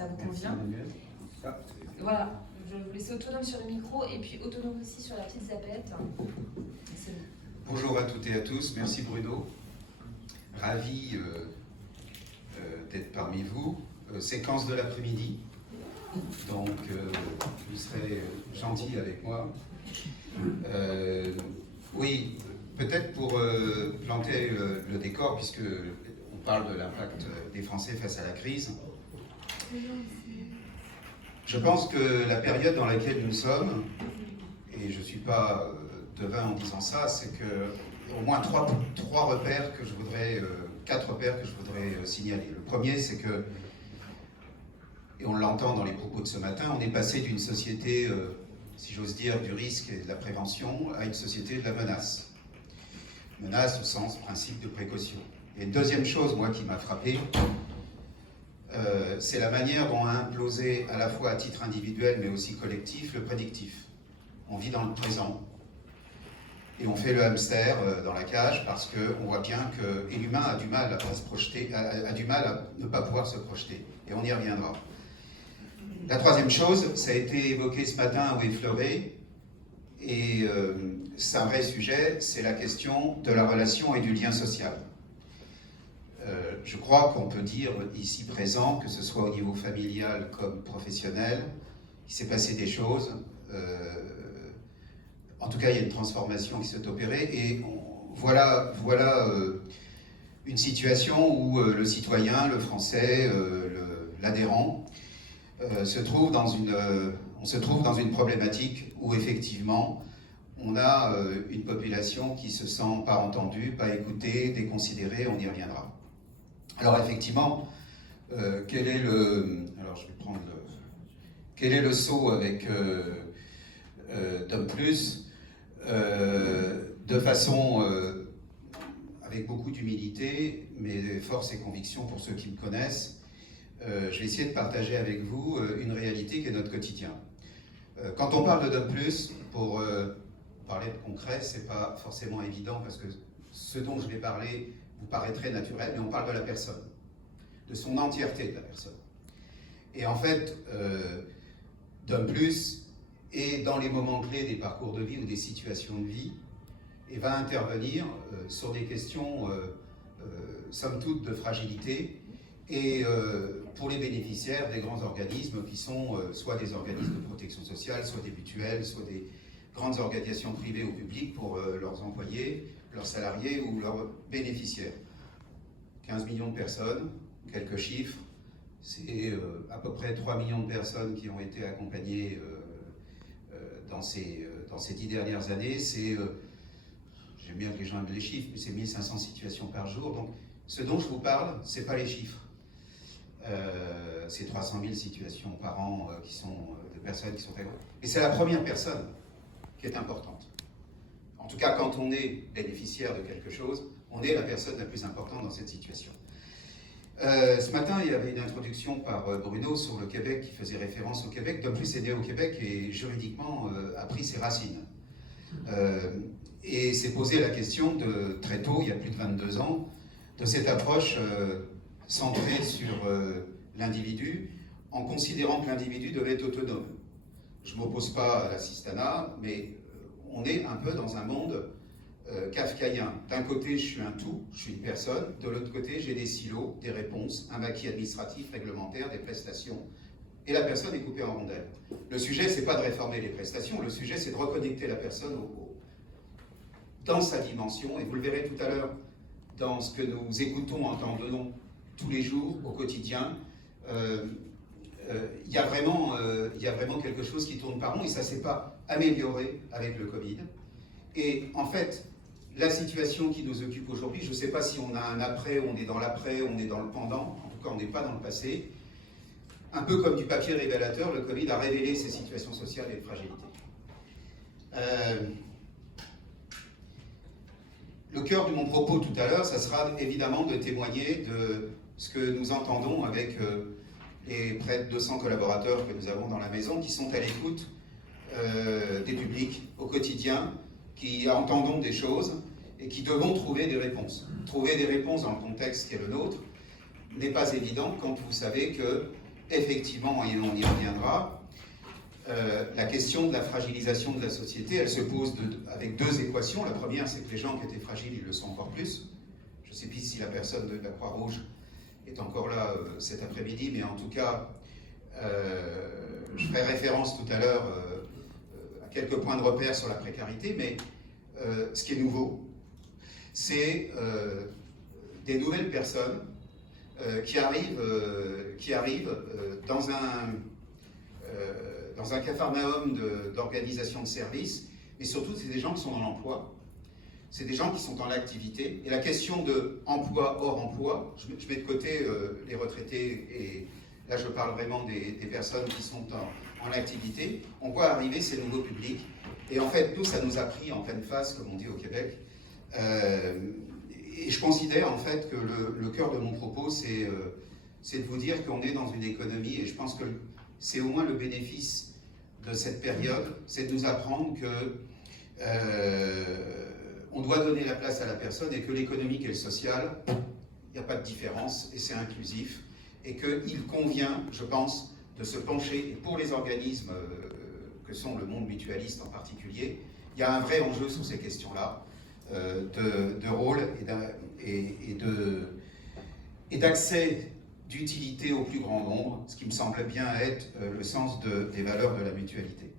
ça vous convient. Voilà, je vais vous laisser autonome sur le micro et puis autonome aussi sur la petite zapette. C'est bon. Bonjour à toutes et à tous, merci Bruno. Ravi d'être parmi vous. Séquence de l'après-midi, donc vous serez gentils avec moi. Oui, peut-être pour planter le décor, puisque on parle de l'impact des Français face à la crise. Je pense que la période dans laquelle nous sommes, et je ne suis pas devin en disant ça, c'est que au moins quatre repères que je voudrais signaler. Le premier, c'est que, et on l'entend dans les propos de ce matin, on est passé d'une société, si j'ose dire, du risque et de la prévention à une société de la menace. Menace au sens principe de précaution. Et une deuxième chose, moi, qui m'a frappé, c'est la manière dont a implosé, à la fois à titre individuel mais aussi collectif, le prédictif. On vit dans le présent et on fait le hamster dans la cage parce qu'on voit bien que l'humain a du mal à pas se projeter, a du mal à ne pas pouvoir se projeter. Et on y reviendra. La troisième chose, ça a été évoqué ce matin ou effleuré, et c'est un vrai sujet, c'est la question de la relation et du lien social. Je crois qu'on peut dire ici présent, que ce soit au niveau familial comme professionnel, il s'est passé des choses. En tout cas, il y a une transformation qui s'est opérée, et voilà une situation où le citoyen, le Français, l'adhérent, on se trouve dans une problématique où effectivement on a une population qui se sent pas entendue, pas écoutée, déconsidérée, on y reviendra. Alors effectivement, quel est le saut avec Dom+, de façon avec beaucoup d'humilité, mais force et conviction pour ceux qui me connaissent. Je vais essayer de partager avec vous une réalité qui est notre quotidien. Quand on parle de Dom+, pour parler de concret, c'est pas forcément évident parce que ce dont je vais parler vous paraîtrait naturel, mais on parle de la personne, de son entièreté de la personne. Et en fait, Dom+ est dans les moments clés des parcours de vie ou des situations de vie et va intervenir sur des questions, somme toute, de fragilité, et pour les bénéficiaires des grands organismes qui sont soit des organismes de protection sociale, soit des mutuelles, soit des grandes organisations privées ou publiques pour leurs employés, leurs salariés ou leurs bénéficiaires. 15 millions de personnes, quelques chiffres, c'est à peu près 3 millions de personnes qui ont été accompagnées dans ces 10 dernières années. C'est, j'aime bien que les gens aiment les chiffres, mais c'est 1500 situations par jour. Donc ce dont je vous parle, ce n'est pas les chiffres. C'est 300 000 situations par an qui sont de personnes qui sont très... Et c'est la première personne qui est importante. En tout cas, quand on est bénéficiaire de quelque chose, on est la personne la plus importante dans cette situation. Ce matin, il y avait une introduction par Bruno sur le Québec qui faisait référence au Québec. Dom+ est né au Québec et juridiquement a pris ses racines. Et s'est posé la question très tôt, il y a plus de 22 ans, de cette approche centrée sur l'individu, en considérant que l'individu devait être autonome. Je ne m'oppose pas à l'assistanat, mais on est un peu dans un monde kafkaïen. D'un côté, je suis un tout, je suis une personne. De l'autre côté, j'ai des silos, des réponses, un maquis administratif, réglementaire, des prestations. Et la personne est coupée en rondelles. Le sujet, ce n'est pas de réformer les prestations. Le sujet, c'est de reconnecter la personne dans sa dimension. Et vous le verrez tout à l'heure, dans ce que nous écoutons, entendons tous les jours, au quotidien, il y a vraiment quelque chose qui tourne par rond et ça ne s'est pas amélioré avec le Covid. Et en fait, la situation qui nous occupe aujourd'hui, je ne sais pas si on a un après, on est dans l'après, on est dans le pendant, en tout cas on n'est pas dans le passé. Un peu comme du papier révélateur, le Covid a révélé ces situations sociales et de fragilité. Le cœur de mon propos tout à l'heure, ça sera évidemment de témoigner de ce que nous entendons avec les près de 200 collaborateurs que nous avons dans la maison, qui sont à l'écoute des publics au quotidien, qui entendons des choses et qui devons trouver des réponses. Trouver des réponses dans le contexte qui est le nôtre n'est pas évident quand vous savez que effectivement, et on y reviendra, la question de la fragilisation de la société, elle se pose avec deux équations. La première, c'est que les gens qui étaient fragiles, ils le sont encore plus. Je ne sais plus si la personne de la Croix-Rouge est encore là cet après-midi, mais en tout cas, je ferai référence tout à l'heure à quelques points de repère sur la précarité, mais ce qui est nouveau, c'est des nouvelles personnes qui arrivent dans un capharnaüm d'organisation de services, mais surtout c'est des gens qui sont dans l'emploi, c'est des gens qui sont dans l'activité, et la question de emploi hors emploi, je mets de côté les retraités, et là je parle vraiment des personnes qui sont en activité, on voit arriver ces nouveaux publics, et en fait nous ça nous a pris en pleine face, comme on dit au Québec, et je considère en fait que le cœur de mon propos c'est de vous dire qu'on est dans une économie, et je pense que c'est au moins le bénéfice de cette période, c'est de nous apprendre que on doit donner la place à la personne et que l'économique et le social, il n'y a pas de différence et c'est inclusif et qu'il convient, je pense, de se pencher, et pour les organismes que sont le monde mutualiste en particulier, il y a un vrai enjeu sur ces questions-là de rôle et d'accès d'utilité au plus grand nombre, ce qui me semble bien être le sens des valeurs de la mutualité.